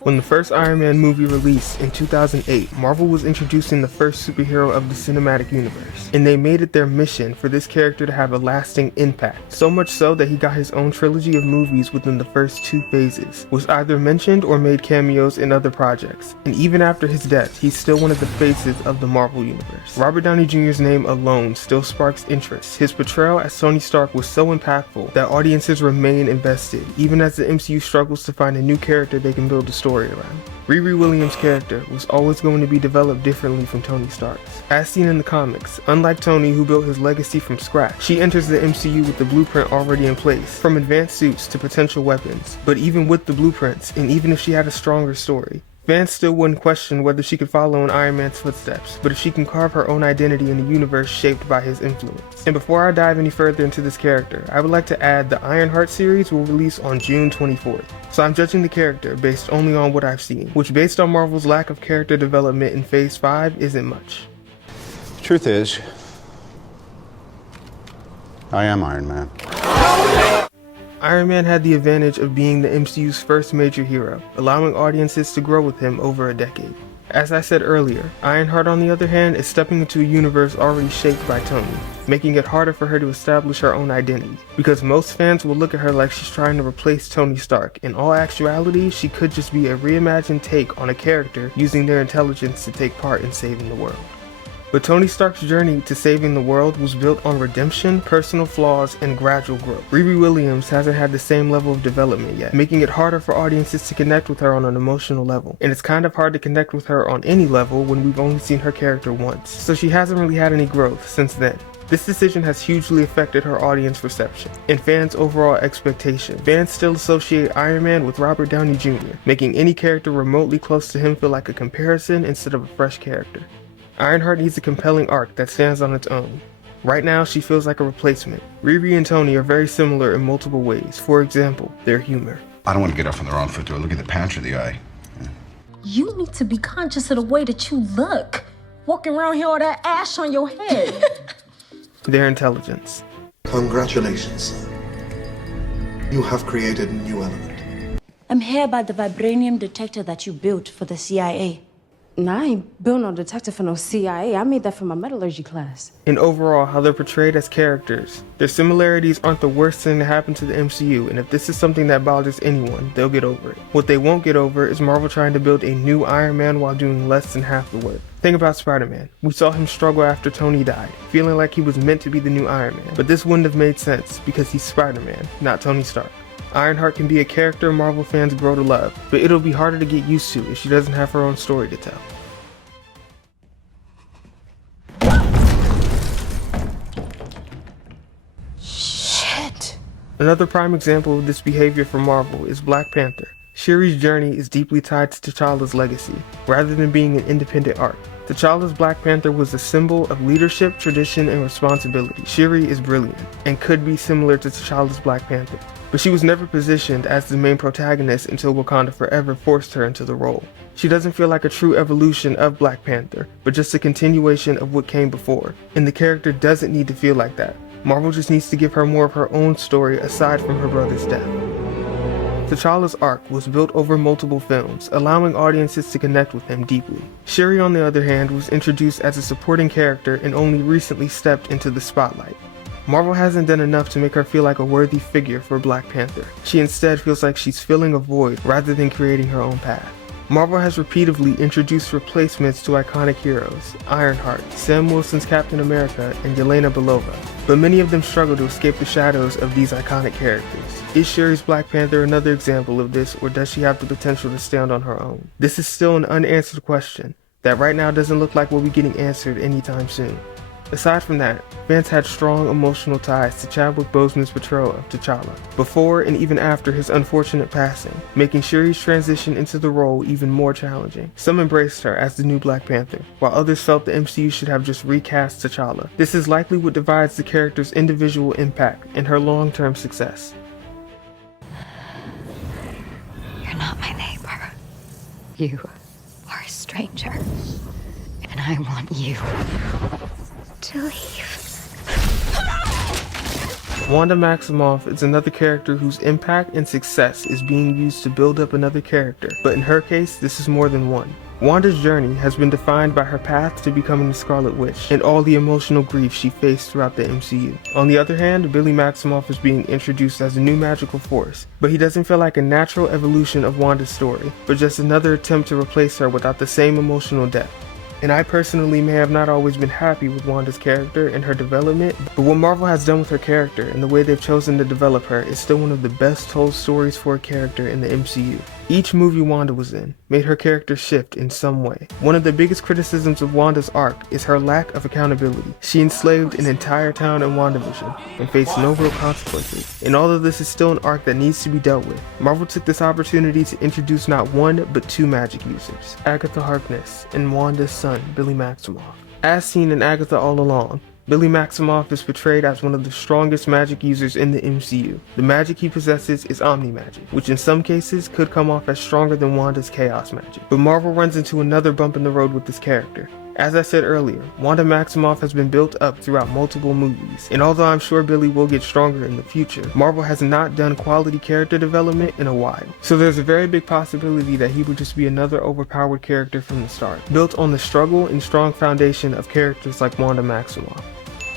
When the first Iron Man movie released in 2008, Marvel was introducing the first superhero of the cinematic universe, and they made it their mission for this character to have a lasting impact, so much so that he got his own trilogy of movies within the first 2 phases, was either mentioned or made cameos in other projects, and even after his death, he's still one of the faces of the Marvel universe. Robert Downey Jr.'s name alone still sparks interest. His portrayal as Tony Stark was so impactful that audiences remain invested, even as the MCU struggles to find a new character they can build a story around. Riri Williams' character was always going to be developed differently from Tony Stark's. As seen in the comics, unlike Tony who built his legacy from scratch, she enters the MCU with the blueprint already in place, from advanced suits to potential weapons. But even with the blueprints, and even if she had a stronger story, fans still wouldn't question whether she could follow in Iron Man's footsteps, but if she can carve her own identity in a universe shaped by his influence. And before I dive any further into this character, I would like to add the Ironheart series will release on June 24th. So I'm judging the character based only on what I've seen, which based on Marvel's lack of character development in Phase 5 isn't much. The truth is, I am Iron Man. Iron Man had the advantage of being the MCU's first major hero, allowing audiences to grow with him over a decade. As I said earlier, Ironheart on the other hand is stepping into a universe already shaped by Tony, making it harder for her to establish her own identity, because most fans will look at her like she's trying to replace Tony Stark. In all actuality, she could just be a reimagined take on a character using their intelligence to take part in saving the world. But Tony Stark's journey to saving the world was built on redemption, personal flaws, and gradual growth. Riri Williams hasn't had the same level of development yet, making it harder for audiences to connect with her on an emotional level. And it's kind of hard to connect with her on any level when we've only seen her character once, so she hasn't really had any growth since then. This decision has hugely affected her audience reception and fans' overall expectation. Fans still associate Iron Man with Robert Downey Jr., making any character remotely close to him feel like a comparison instead of a fresh character. Ironheart needs a compelling arc that stands on its own. Right now, she feels like a replacement. Riri and Tony are very similar in multiple ways. For example, their humor. I don't want to get off on the wrong foot, do I? Look at the Panther in the eye. You need to be conscious of the way that you look. Walking around here with that ash on your head. Their intelligence. Congratulations, son. You have created a new element. I'm here by the vibranium detector that you built for the CIA. No, I ain't built no detector for no CIA. I made that for my metallurgy class. And overall, how they're portrayed as characters. Their similarities aren't the worst thing to happen to the MCU, and if this is something that bothers anyone, they'll get over it. What they won't get over is Marvel trying to build a new Iron Man while doing less than half the work. Think about Spider-Man. We saw him struggle after Tony died, feeling like he was meant to be the new Iron Man. But this wouldn't have made sense because he's Spider-Man, not Tony Stark. Ironheart can be a character Marvel fans grow to love, but it'll be harder to get used to if she doesn't have her own story to tell. Shit. Another prime example of this behavior from Marvel is Black Panther. Shuri's journey is deeply tied to T'Challa's legacy, rather than being an independent arc. T'Challa's Black Panther was a symbol of leadership, tradition, and responsibility. Shuri is brilliant, and could be similar to T'Challa's Black Panther, but she was never positioned as the main protagonist until Wakanda Forever forced her into the role. She doesn't feel like a true evolution of Black Panther, but just a continuation of what came before, and the character doesn't need to feel like that. Marvel just needs to give her more of her own story aside from her brother's death. T'Challa's arc was built over multiple films, allowing audiences to connect with him deeply. Shuri, on the other hand, was introduced as a supporting character and only recently stepped into the spotlight. Marvel hasn't done enough to make her feel like a worthy figure for Black Panther. She instead feels like she's filling a void rather than creating her own path. Marvel has repeatedly introduced replacements to iconic heroes, Ironheart, Sam Wilson's Captain America, and Yelena Belova, but many of them struggle to escape the shadows of these iconic characters. Is Shuri's Black Panther another example of this, or does she have the potential to stand on her own? This is still an unanswered question that right now doesn't look like we'll be getting answered anytime soon. Aside from that, fans had strong emotional ties to Chadwick Boseman's portrayal of T'Challa, before and even after his unfortunate passing, making Shuri's transition into the role even more challenging. Some embraced her as the new Black Panther, while others felt the MCU should have just recast T'Challa. This is likely what divides the character's individual impact and her long-term success. You're not my neighbor. You are a stranger. And I want you to leave. Wanda Maximoff is another character whose impact and success is being used to build up another character, but in her case, this is more than one. Wanda's journey has been defined by her path to becoming the Scarlet Witch and all the emotional grief she faced throughout the MCU. On the other hand, Billy Maximoff is being introduced as a new magical force, but he doesn't feel like a natural evolution of Wanda's story, but just another attempt to replace her without the same emotional depth. And I personally may have not always been happy with Wanda's character and her development, but what Marvel has done with her character and the way they've chosen to develop her is still one of the best told stories for a character in the MCU. Each movie Wanda was in made her character shift in some way. One of the biggest criticisms of Wanda's arc is her lack of accountability. She enslaved an entire town in WandaVision and faced no real consequences. And all of this is still an arc that needs to be dealt with. Marvel took this opportunity to introduce not one, but two magic users, Agatha Harkness and Wanda's son, Billy Maximoff. As seen in Agatha All Along, Billy Maximoff is portrayed as one of the strongest magic users in the MCU. The magic he possesses is Omni magic, which in some cases could come off as stronger than Wanda's chaos magic. But Marvel runs into another bump in the road with this character. As I said earlier, Wanda Maximoff has been built up throughout multiple movies, and although I'm sure Billy will get stronger in the future, Marvel has not done quality character development in a while. So there's a very big possibility that he would just be another overpowered character from the start, built on the struggle and strong foundation of characters like Wanda Maximoff.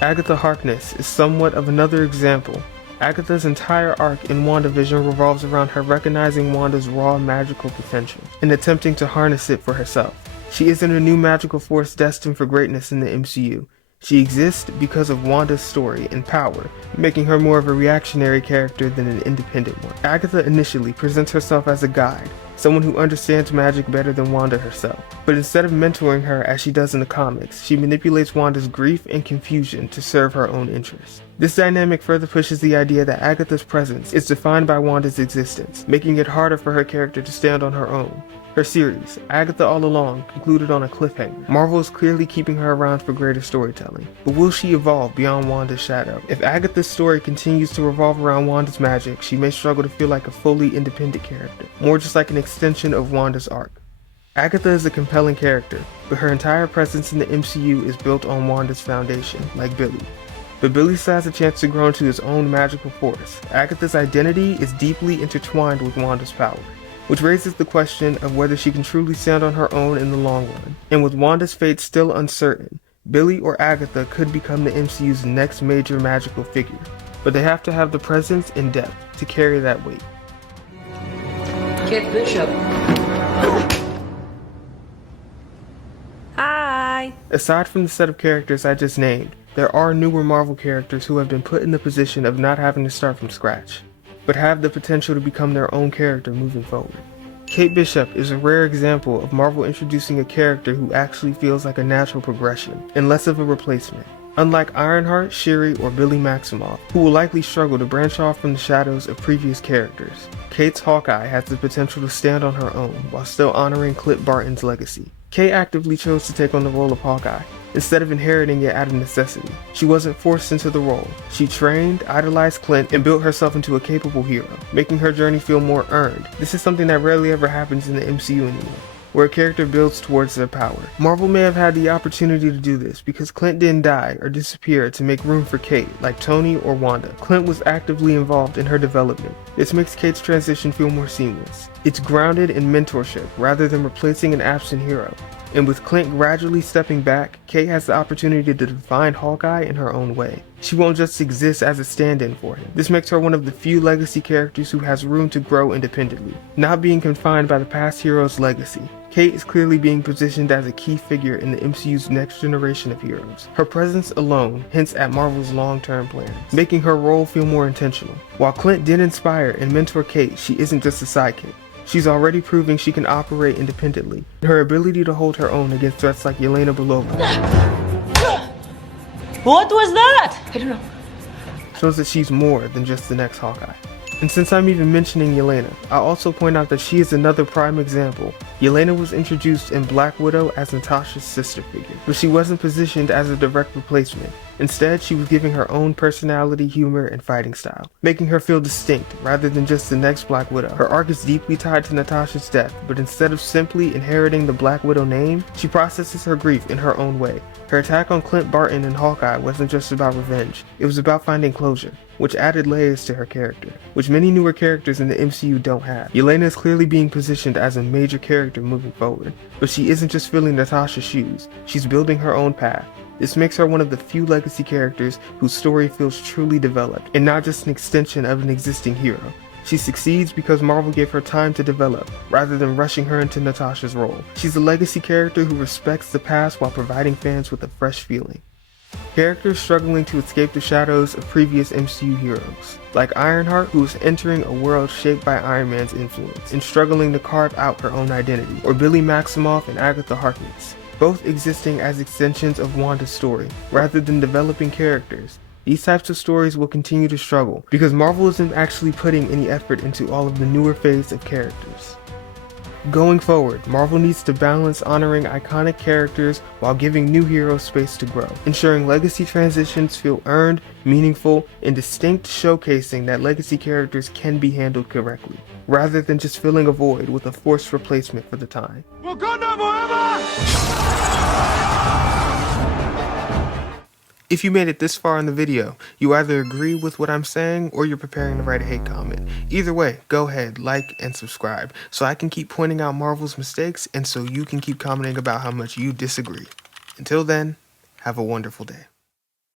Agatha Harkness is somewhat of another example. Agatha's entire arc in WandaVision revolves around her recognizing Wanda's raw magical potential and attempting to harness it for herself. She isn't a new magical force destined for greatness in the MCU. She exists because of Wanda's story and power, making her more of a reactionary character than an independent one. Agatha initially presents herself as a guide, someone who understands magic better than Wanda herself. But instead of mentoring her as she does in the comics, she manipulates Wanda's grief and confusion to serve her own interests. This dynamic further pushes the idea that Agatha's presence is defined by Wanda's existence, making it harder for her character to stand on her own. Her series, Agatha All Along, concluded on a cliffhanger. Marvel is clearly keeping her around for greater storytelling, but will she evolve beyond Wanda's shadow? If Agatha's story continues to revolve around Wanda's magic, she may struggle to feel like a fully independent character, more just like an extension of Wanda's arc. Agatha is a compelling character, but her entire presence in the MCU is built on Wanda's foundation, like Billy. But Billy still has a chance to grow into his own magical force. Agatha's identity is deeply intertwined with Wanda's power, which raises the question of whether she can truly stand on her own in the long run. And with Wanda's fate still uncertain, Billy or Agatha could become the MCU's next major magical figure, but they have to have the presence and depth to carry that weight. Kate Bishop. Hi. Aside from the set of characters I just named, there are newer Marvel characters who have been put in the position of not having to start from scratch, but have the potential to become their own character moving forward. Kate Bishop is a rare example of Marvel introducing a character who actually feels like a natural progression and less of a replacement. Unlike Ironheart, Shuri, or Billy Maximoff, who will likely struggle to branch off from the shadows of previous characters, Kate's Hawkeye has the potential to stand on her own while still honoring Clint Barton's legacy. Kate actively chose to take on the role of Hawkeye, instead of inheriting it out of necessity. She wasn't forced into the role. She trained, idolized Clint, and built herself into a capable hero, making her journey feel more earned. This is something that rarely ever happens in the MCU anymore, where a character builds towards their power. Marvel may have had the opportunity to do this because Clint didn't die or disappear to make room for Kate, like Tony or Wanda. Clint was actively involved in her development. This makes Kate's transition feel more seamless. It's grounded in mentorship rather than replacing an absent hero. And with Clint gradually stepping back, Kate has the opportunity to define Hawkeye in her own way. She won't just exist as a stand-in for him. This makes her one of the few legacy characters who has room to grow independently, not being confined by the past hero's legacy. Kate is clearly being positioned as a key figure in the MCU's next generation of heroes. Her presence alone hints at Marvel's long-term plans, making her role feel more intentional. While Clint did inspire and mentor Kate, she isn't just a sidekick. She's already proving she can operate independently. Her ability to hold her own against threats like Yelena Belova What was that? I don't know. shows that she's more than just the next Hawkeye. And since I'm even mentioning Yelena, I'll also point out that she is another prime example. Yelena was introduced in Black Widow as Natasha's sister figure, but she wasn't positioned as a direct replacement. Instead, she was giving her own personality, humor, and fighting style, making her feel distinct rather than just the next Black Widow. Her arc is deeply tied to Natasha's death, but instead of simply inheriting the Black Widow name, she processes her grief in her own way. Her attack on Clint Barton and Hawkeye wasn't just about revenge, it was about finding closure. which added layers to her character, which many newer characters in the MCU don't have. Yelena is clearly being positioned as a major character moving forward, but she isn't just filling Natasha's shoes, she's building her own path. This makes her one of the few legacy characters whose story feels truly developed, and not just an extension of an existing hero. She succeeds because Marvel gave her time to develop, rather than rushing her into Natasha's role. She's a legacy character who respects the past while providing fans with a fresh feeling. Characters struggling to escape the shadows of previous MCU heroes, like Ironheart, who is entering a world shaped by Iron Man's influence and struggling to carve out her own identity, or Billy Maximoff and Agatha Harkness, both existing as extensions of Wanda's story, rather than developing characters. These types of stories will continue to struggle, because Marvel isn't actually putting any effort into all of the newer phase of characters. Going forward, Marvel needs to balance honoring iconic characters while giving new heroes space to grow, ensuring legacy transitions feel earned, meaningful, and distinct, showcasing that legacy characters can be handled correctly, rather than just filling a void with a forced replacement for the time. Wakanda forever! If you made it this far in the video, you either agree with what I'm saying or you're preparing to write a hate comment. Either way, go ahead, like and subscribe so I can keep pointing out Marvel's mistakes and so you can keep commenting about how much you disagree. Until then, have a wonderful day.